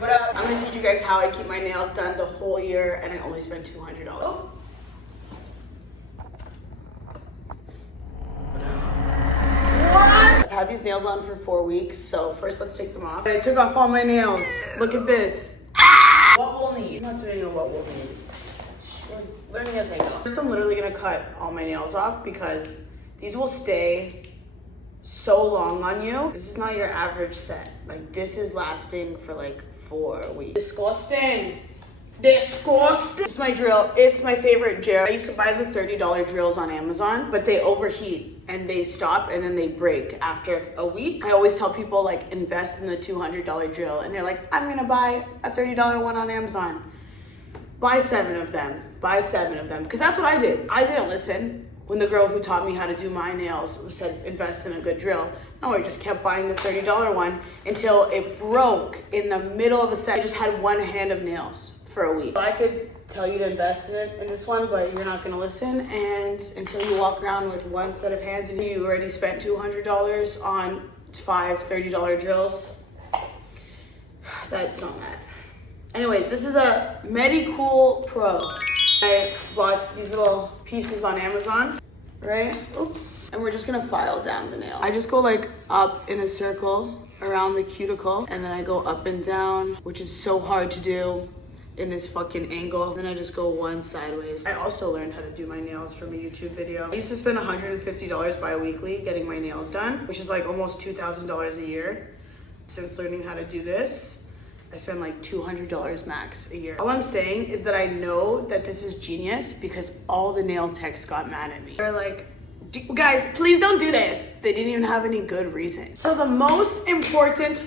What up? I'm gonna teach you guys how I keep my nails done the whole year and I only spend $200. Oh. What? I've had these nails on for 4 weeks, so first let's take them off. I took off all my nails. Look at this. What we'll need. I'm not doing a what we'll need. We're learning as I go. First, I'm literally gonna cut all my nails off because these will stay so long on you. This is not your average set. Like, this is lasting for like 4 weeks. Disgusting. Disgusting. This is my drill. It's my favorite gel. I used to buy the $30 drills on Amazon, but they overheat and they stop and then they break after a week. I always tell people, like, invest in the $200 drill, and they're like, I'm gonna buy a $30 one on Amazon. Buy 7 of them. Buy 7 of them. Because that's what I did. I didn't listen when the girl who taught me how to do my nails said invest in a good drill. No, I just kept buying the $30 one until it broke in the middle of a set. I just had one hand of nails for a week. So I could tell you to invest in this one, but you're not gonna listen. And until you walk around with one set of hands and you already spent $200 on 5 $30 drills, that's not mad. Anyways, this is a Medicool Pro. I bought these little pieces on Amazon, right? Oops. And we're just gonna file down the nail. I just go like up in a circle around the cuticle, and then I go up and down, which is so hard to do in this fucking angle. Then I just go one sideways. I also learned how to do my nails from a YouTube video. I used to spend $150 bi-weekly getting my nails done, which is like almost $2,000 a year. Since learning how to do this, I spend like $200 max a year. All I'm saying is that I know that this is genius because all the nail techs got mad at me. They're like, guys, please don't do this. They didn't even have any good reason. So the most important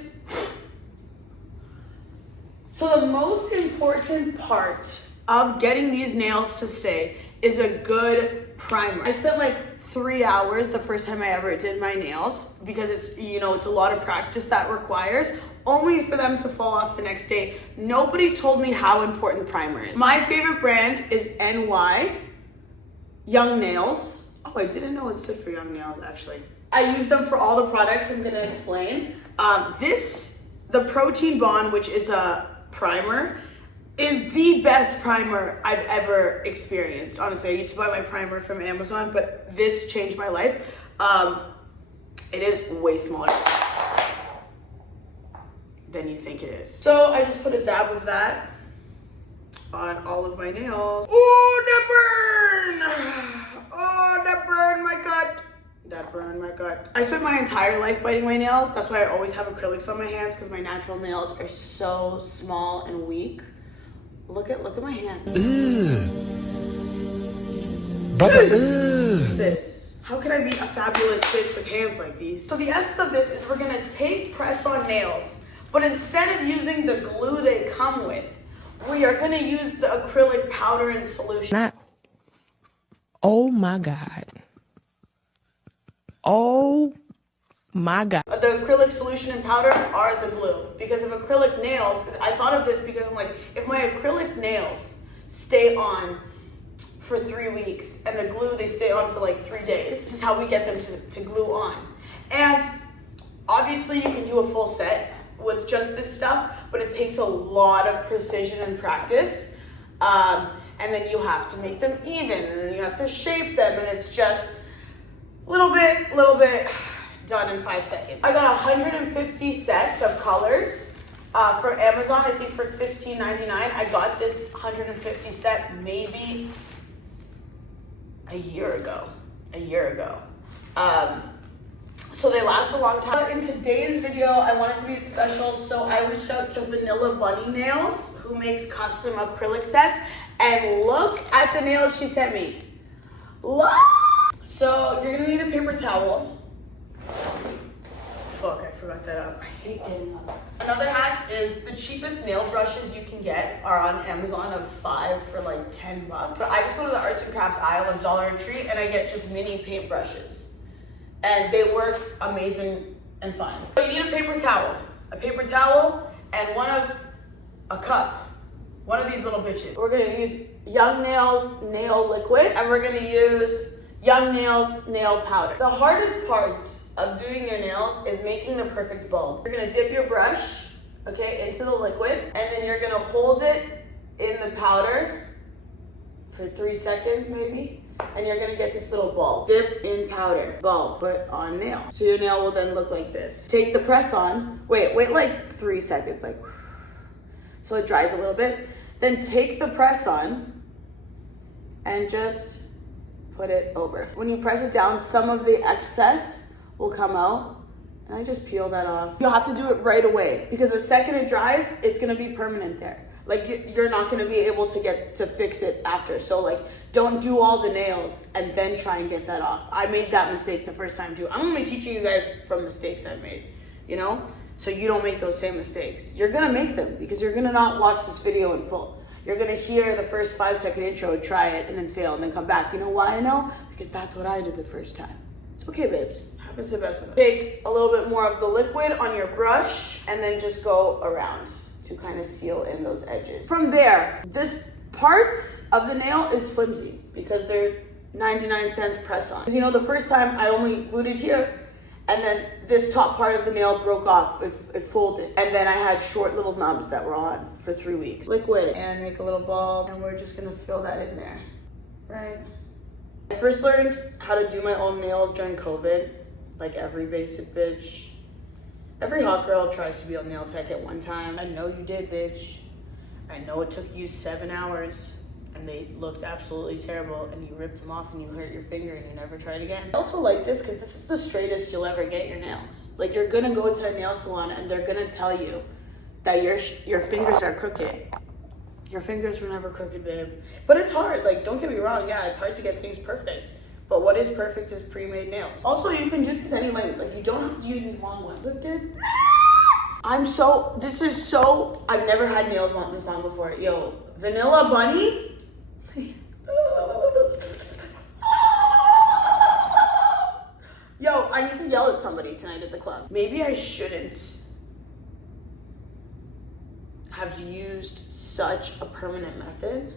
part of getting these nails to stay is a good primer. I spent like 3 hours the first time I ever did my nails because it's, you know, it's a lot of practice that requires, only for them to fall off the next day. Nobody told me how important primer is. My favorite brand is NY, Young Nails. Oh, I didn't know it stood for Young Nails, actually. I use them for all the products I'm gonna explain. The Protein Bond, which is a primer, is the best primer I've ever experienced. Honestly, I used to buy my primer from Amazon, but this changed my life. It is way smaller than you think it is. So I just put a dab of that on all of my nails. Oh, that burn! Oh, that burn, my God. That burned my gut. I spent my entire life biting my nails. That's why I always have acrylics on my hands, because my natural nails are so small and weak. Look at my hands. Brother, This. How can I be a fabulous bitch with hands like these? So the essence of this is we're gonna take press-on nails, but instead of using the glue they come with, we are gonna use the acrylic powder and solution. oh my God. Oh my God. The acrylic solution and powder are the glue. Because of acrylic nails, I thought of this because I'm like, if my acrylic nails stay on for 3 weeks and the glue, they stay on for like 3 days, this is how we get them to glue on. And obviously you can do a full set with just this stuff, but it takes a lot of precision and practice. And then you have to make them even, and then you have to shape them, and it's just little bit done in 5 seconds. I got 150 sets of colors for Amazon, I think for $15.99. I got this 150 set maybe a year ago. So they last a long time. In today's video, I wanted to be special, so I reached out to Vanilla Bunny Nails, who makes custom acrylic sets, and look at the nails she sent me. Look! So you're gonna need a paper towel. Fuck, I forgot that up. I hate getting up. Another hack is the cheapest nail brushes you can get are on Amazon of 5 for like 10 bucks. But I just go to the arts and crafts aisle of Dollar Tree and I get just mini paint brushes. And they work amazing and fine. So you need a paper towel and a cup. One of these little bitches. We're gonna use Young Nails nail liquid, and we're gonna use Young Nails nail powder. The hardest part of doing your nails is making the perfect bulb. You're gonna dip your brush okay, into the liquid, and then you're gonna hold it in the powder for 3 seconds maybe, and you're gonna get this little ball. Dip in powder, ball, put on nail. So your nail will then look like this. Take the press on, wait like 3 seconds, like, till it dries a little bit. Then take the press on and just put it over. When you press it down, some of the excess will come out, and I just peel that off. You'll have to do it right away, because the second it dries, it's gonna be permanent there. Like, you're not gonna be able to fix it after. So like, don't do all the nails and then try and get that off. I made that mistake the first time too. I'm only teaching you guys from mistakes I've made, you know? So you don't make those same mistakes. You're gonna make them because you're gonna not watch this video in full. You're gonna hear the first 5-second intro, try it, and then fail, and then come back. You know why I know? Because that's what I did the first time. It's okay, babes. Happens to the best of us. Take a little bit more of the liquid on your brush, and then just go around to kind of seal in those edges. From there, this parts of the nail is flimsy because they're 99 cents press on. You know, the first time I only glued it here, and then this top part of the nail broke off, it folded. And then I had short little nubs that were on for 3 weeks. Liquid, and make a little ball, and we're just gonna fill that in there, right? I first learned how to do my own nails during COVID, like every basic bitch. Every hot girl tries to be a nail tech at one time. I know you did, bitch. I know it took you 7 hours and they looked absolutely terrible and you ripped them off and you hurt your finger and you never tried again. I also like this because this is the straightest you'll ever get your nails. Like, you're gonna go to a nail salon and they're gonna tell you that your fingers are crooked. Your fingers were never crooked, babe. But it's hard, like, don't get me wrong, yeah, it's hard to get things perfect. But what is perfect is pre-made nails. Also, you can do these any length. Like, you don't have to use these long ones. Look at this. I've never had nails this long before. Yo, Vanilla Bunny? Yo, I need to yell at somebody tonight at the club. Maybe I shouldn't have used such a permanent method.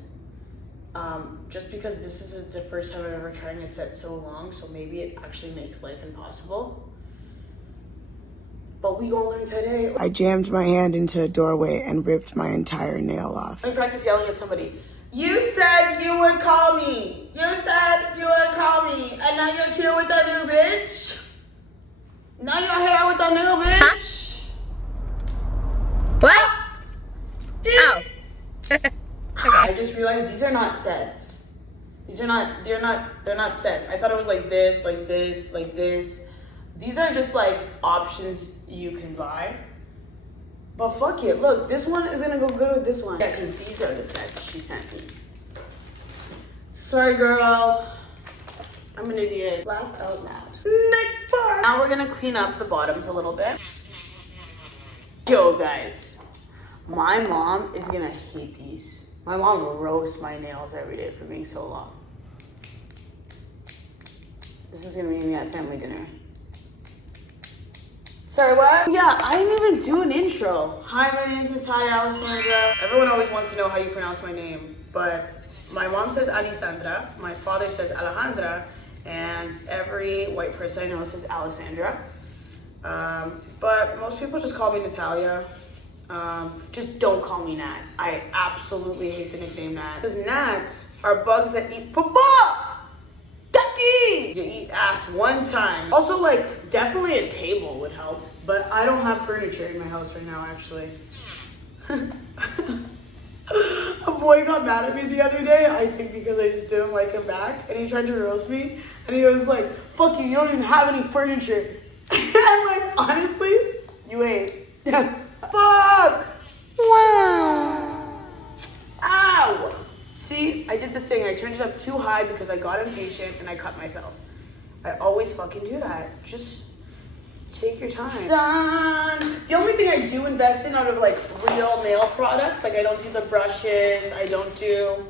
Just because this is the first time I'm ever trying a set so long, so maybe it actually makes life impossible. But we gonna learn today. I jammed my hand into a doorway and ripped my entire nail off. Let me practice yelling at somebody. You said you would call me. You said you would call me. And now you're here with that new bitch. Now you're here with that new bitch. Huh? What? Oh. I just realized these are not sets. They're not sets. I thought it was like this, like this, like this. These are just like options you can buy. But fuck it, look, this one is gonna go good with this one. Yeah, because these are the sets she sent me. Sorry, girl. I'm an idiot. Laugh out loud. Next part. Now we're gonna clean up the bottoms a little bit. Yo, guys, my mom is gonna hate these. My mom will roast my nails every day for being so long. This is gonna be me at family dinner. Sorry, what? Yeah, I didn't even do an intro. Hi, my name is Alessandra. Everyone always wants to know how you pronounce my name, but my mom says Alessandra, my father says Alejandra, and every white person I know says Alessandra. But most people just call me Natalia. Just don't call me Nat. I absolutely hate the nickname Nat. Because gnats are bugs that eat papa! Ducky! You eat ass one time. Also, like, definitely a table would help, but I don't have furniture in my house right now, actually. A boy got mad at me the other day, I think because I just didn't like him back, and he tried to roast me, and he was like, fuck you don't even have any furniture. I'm like, honestly, you ain't. Fuck! Wow! Ow! See, I did the thing. I turned it up too high because I got impatient and I cut myself. I always fucking do that. Just take your time. Done! The only thing I do invest in out of like real nail products, like I don't do the brushes, I don't do...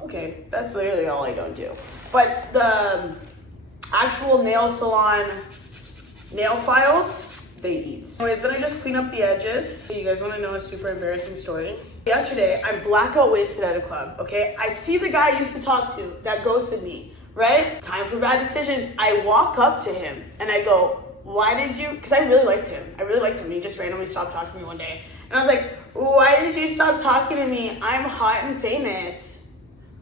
Okay, that's literally all I don't do. But the actual nail salon nail files, they eat. Anyways, then I just clean up the edges. So you guys want to know a super embarrassing story? Yesterday, I'm blackout wasted at a club, okay? I see the guy I used to talk to that ghosted me, right? Time for bad decisions. I walk up to him and I go, why did you, because I really liked him. He just randomly stopped talking to me one day. And I was like, why did you stop talking to me? I'm hot and famous.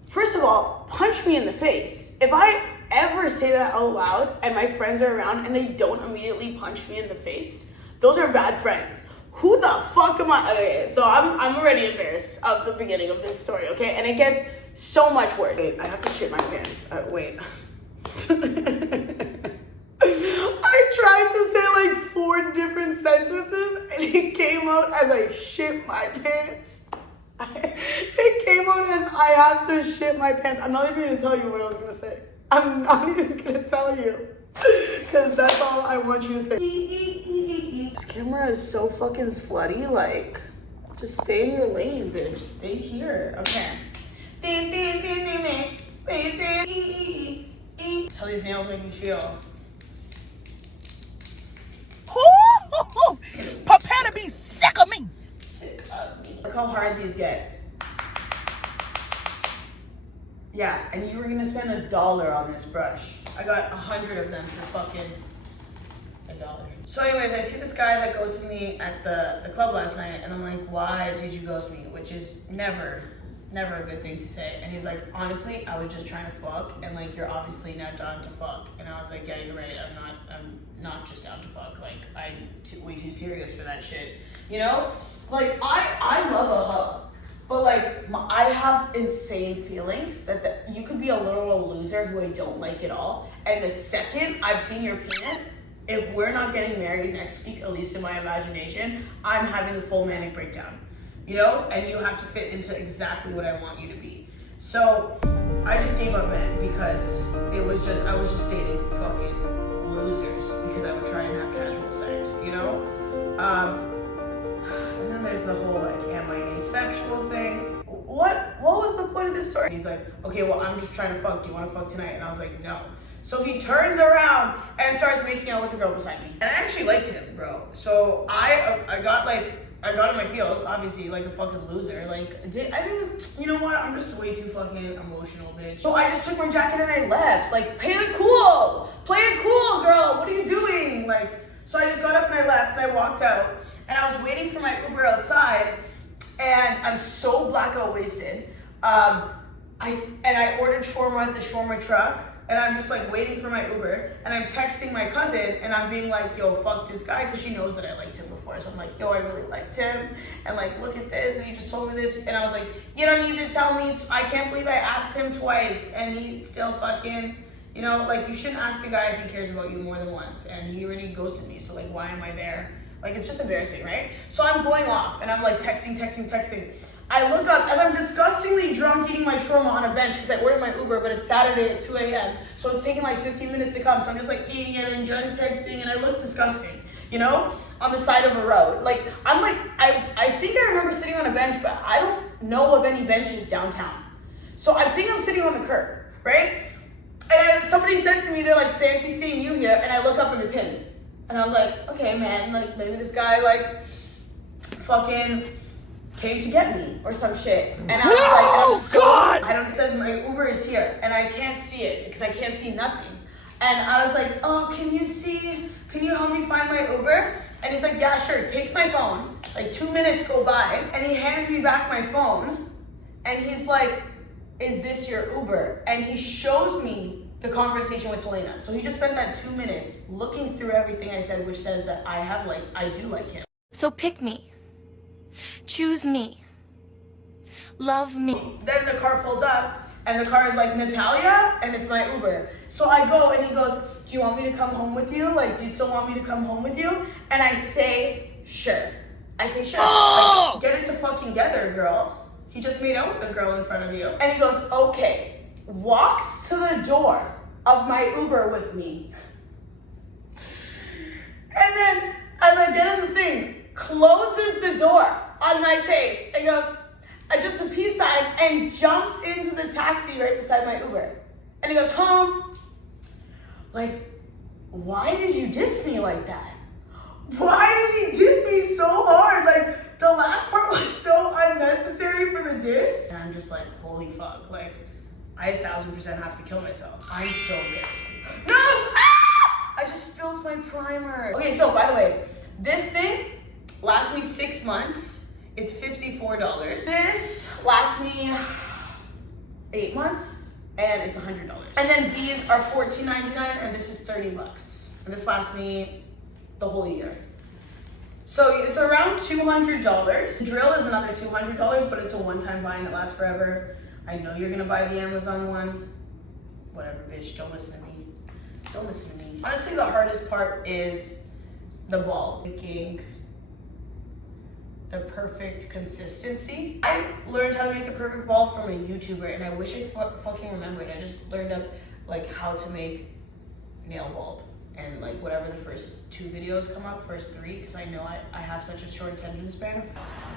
First of all, punch me in the face. If I ever say that out loud and my friends are around and they don't immediately punch me in the face, those are bad friends. Who the fuck am I? Okay, so I'm already embarrassed of the beginning of this story, okay? And it gets so much worse. Wait, I have to shit my pants. Wait. I tried to say like 4 different sentences and it came out as I shit my pants. It came out as I have to shit my pants. I'm not even gonna tell you what I was gonna say. I'm not even gonna tell you. Because that's all I want you to think. This camera is so fucking slutty, like, just stay in your lane, bitch. Stay here. Okay. That's how these nails make me feel. Prepare to be sick of me. Sick of me. Look how hard these get. Yeah, and you were gonna spend $1 on this brush. I got 100 of them for fucking $1. So anyways, I see this guy that ghosted me at the club last night, and I'm like, why did you ghost me? Which is never a good thing to say. And he's like, honestly, I was just trying to fuck, and like, you're obviously not down to fuck. And I was like, yeah, you're right, I'm not just down to fuck. Like, I'm way too serious for that shit. You know? Like, I love a hug. But like, I have insane feelings that you could be a literal loser who I don't like at all. And the second I've seen your penis, if we're not getting married next week, at least in my imagination, I'm having the full manic breakdown. You know? And you have to fit into exactly what I want you to be. So I just gave up men because I was just dating fucking losers because I would try and have casual sex, you know? And then there's the whole like, am I asexual thing? What was the point of this story? He's like, okay, well, I'm just trying to fuck. Do you want to fuck tonight? And I was like, no. So he turns around and starts making out with the girl beside me. And I actually liked him, bro. So I got in my feels, obviously, like a fucking loser. Like, you know what? I'm just way too fucking emotional, bitch. So I just took my jacket and I left. Like, play it cool, girl. What are you doing? Like, so I just got up and I left and I walked out. And I was waiting for my Uber outside, and I'm so blackout wasted. I ordered shawarma at the shawarma truck, and I'm just like waiting for my Uber, and I'm texting my cousin, and I'm being like, yo, fuck this guy, because she knows that I liked him before. So I'm like, yo, I really liked him, and like, look at this, and he just told me this, and I was like, you don't need to tell me, I can't believe I asked him twice, and he still fucking, you know, like, you shouldn't ask a guy if he cares about you more than once, and he already ghosted me, so like, why am I there? Like, it's just embarrassing, right? So I'm going off, and I'm like texting. I look up, as I'm disgustingly drunk eating my shawarma on a bench, because I ordered my Uber, but it's Saturday at 2 a.m., so it's taking like 15 minutes to come, so I'm just like eating it and drunk texting, and I look disgusting, you know? On the side of a road. Like, I'm like, I think I remember sitting on a bench, but I don't know of any benches downtown. So I think I'm sitting on the curb, right? And then somebody says to me, they're like, fancy seeing you here, and I look up and it's him. And I was like, okay, man, like, maybe this guy, like, fucking came to get me or some shit. And I was like, God! It says my Uber is here, and I can't see it because I can't see nothing. And I was like, oh, can you help me find my Uber? And he's like, yeah, sure. Takes my phone, like 2 minutes go by, and he hands me back my phone, and he's like, is this your Uber? And he shows me the conversation with Helena. So he just spent that 2 minutes looking through everything I said, which says that I do like him. So pick me. Choose me. Love me. Then the car pulls up, and the car is like, Natalia, and it's my Uber. So I go, and he goes, do you want me to come home with you? Like, do you still want me to come home with you? And I say, sure. Like, get it to fucking together, girl. He just made out with the girl in front of you. And he goes, okay. Walks to the door of my Uber with me. And then, as I get in the thing, closes the door on my face and goes, just a peace sign, and jumps into the taxi right beside my Uber. And he goes, home. Like, why did you diss me like that? Why did he diss me so hard? Like, the last part was so unnecessary for the diss. And I'm just like, holy fuck, like, I 1000% have to kill myself. I'm so embarrassed. No! Ah! I just spilled no, it's my primer. Okay, so by the way, this thing lasts me 6 months. It's $54. This lasts me 8 months, and it's $100. And then these are $14.99, and this is $30. And this lasts me the whole year. So it's around $200. The drill is another $200, but it's a one-time buy and it lasts forever. I know you're gonna buy the Amazon one. Whatever, bitch, don't listen to me. Don't listen to me. Honestly, the hardest part is the ball. Making the perfect consistency. I learned how to make the perfect ball from a YouTuber, and I wish I fucking remembered. I just learned up like how to make nail bulb. And like whatever the first 2 videos come up, first 3, because I know I have such a short attention span.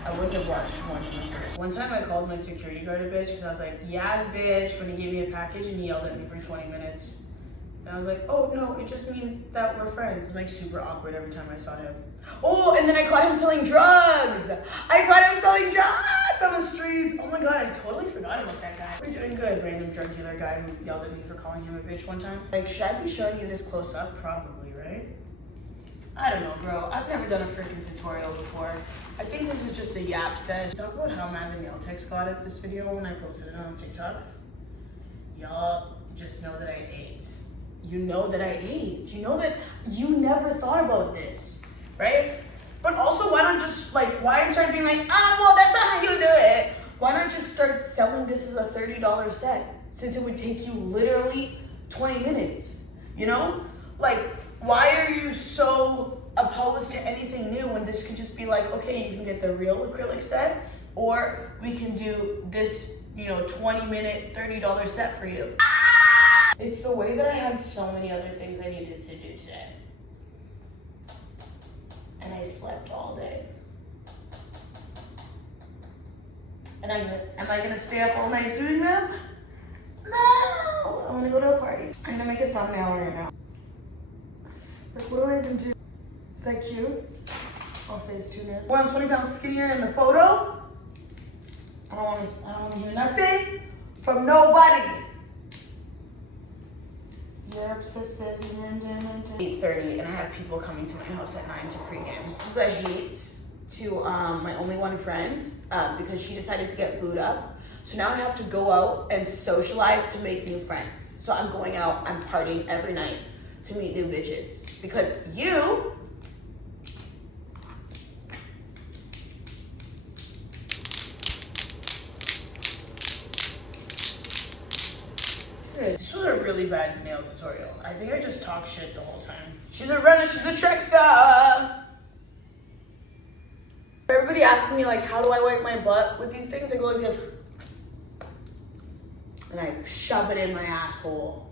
I wouldn't have watched one of them first. One time I called my security guard a bitch because I was like, "Yes, bitch," when he gave me a package, and he yelled at me for 20 minutes. And I was like, "Oh no, it just means that we're friends." It's like super awkward every time I saw him. Oh, and then I caught him selling drugs. I caught him selling drugs on the streets. Oh my god, I totally forgot about that guy. We're doing good. Random drug dealer guy who yelled at me for calling him a bitch one time. Like, should I be showing you this close up? Probably, right? I don't know, bro. I've never done a freaking tutorial before. I think this is just a yap set. Talk about how mad the nail techs got at this video when I posted it on TikTok. Y'all just know that I ate. You know that I ate. You know that you never thought about this, right? But also, why not just why start being like, oh, well, that's not how you do it. Why not just start selling this as a $30 set, since it would take you literally 20 minutes, you know? Like, why are you so opposed to anything new when this could just be like, okay, you can get the real acrylic set, or we can do this, 20-minute, $30 set for you. It's the way that I had so many other things I needed to do today. And I slept all day. And am I gonna stay up all night doing them? No! I'm gonna go to a party. I'm gonna make a thumbnail right now. Like, what do I even do? Is that cute? I'll face tune in. Well, I'm 20 pounds skinnier in the photo. I don't wanna hear nothing from nobody. Europe says 8:30, and I have people coming to my house at 9 to pregame. This is a hate to my only one friend because she decided to get booed up. So now I have to go out and socialize to make new friends. So I'm going out, I'm partying every night to meet new bitches because you This was a really bad nail tutorial. I think I just talked shit the whole time. She's a runner, she's a trick star. Everybody asks me how do I wipe my butt with these things? I go like this. And I shove it in my asshole.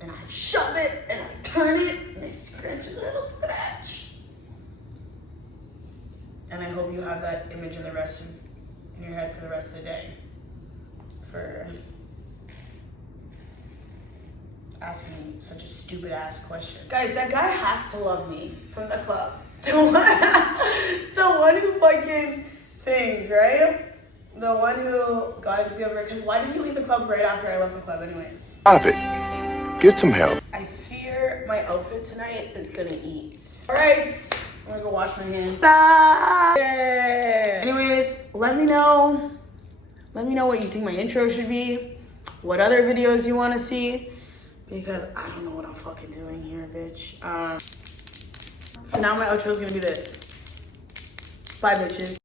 And I shove it, and I turn it, and I scratch a little scratch. And I hope you have that image in your head for the rest of the day. For asking me such a stupid ass question. Guys, that guy has to love me from the club. The one who fucking things, right? The one who got his giver. Because why did he leave the club right after I left the club anyways? Stop it. Get some help. I fear my outfit tonight is gonna eat. All right, I'm gonna go wash my hands. Yeah. Anyways, let me know what you think my intro should be, what other videos you want to see, because I don't know what I'm fucking doing here, bitch. For now, my outro is gonna be this. Bye, bitches.